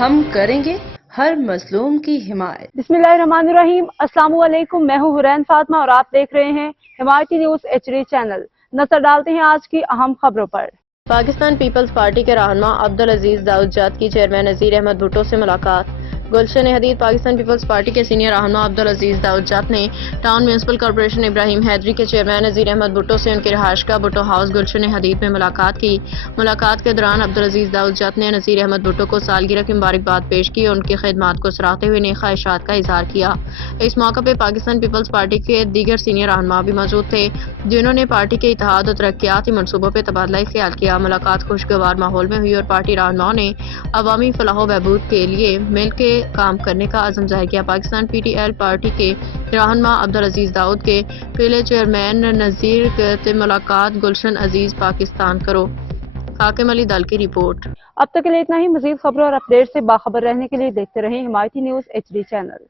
ہم کریں گے ہر مظلوم کی حمایت۔ بسم اللہ الرحمن الرحیم۔ السلام علیکم، میں ہوں حرین فاطمہ اور آپ دیکھ رہے ہیں حمایتی نیوز HD چینل۔ نظر ڈالتے ہیں آج کی اہم خبروں پر۔ پاکستان پیپلز پارٹی کے رہنما عبدالعزیز داؤد جات کی چیئرمین نذیر احمد بھٹو سے ملاقات۔ گلشن حدید پاکستان پیپلز پارٹی کے سینئر رہنما عبدالعزیز داؤد جات نے ٹاؤن میونسپل کارپوریشن ابراہیم حیدری کے چیئرمین نذیر احمد بھٹو سے ان کی رہائش گاہ بھٹو ہاؤس گلشن حدید میں ملاقات کی۔ ملاقات کے دوران عبدالعزیز داؤد جات نے نذیر احمد بھٹو کو سالگرہ کی مبارکباد پیش کی اور ان کی خدمات کو سراہتے ہوئے نیک خواہشات کا اظہار کیا۔ اس موقع پہ پاکستان پیپلز پارٹی کے دیگر سینئر رہنما بھی موجود تھے، جنہوں نے پارٹی کے اتحاد اور ترقیاتی منصوبوں پہ تبادلہ خیال کیا۔ ملاقات خوشگوار ماحول میں ہوئی اور پارٹی رہنماؤں نے عوامی فلاح و بہبود کے لیے مل کے کام کرنے کا عزم ظاہر کیا۔ پاکستان PTL پارٹی کے رہنما عبدالعزیز داؤد کے پہلے چیئرمین نذیر سے ملاقات گلشن عزیز پاکستان کرو۔ حاکم علی دل کی رپورٹ۔ اب تک کے لیے اتنا ہی۔ مزید خبروں اور اپڈیٹ سے باخبر رہنے کے لیے دیکھتے رہیں حمایتی نیوز HD چینل۔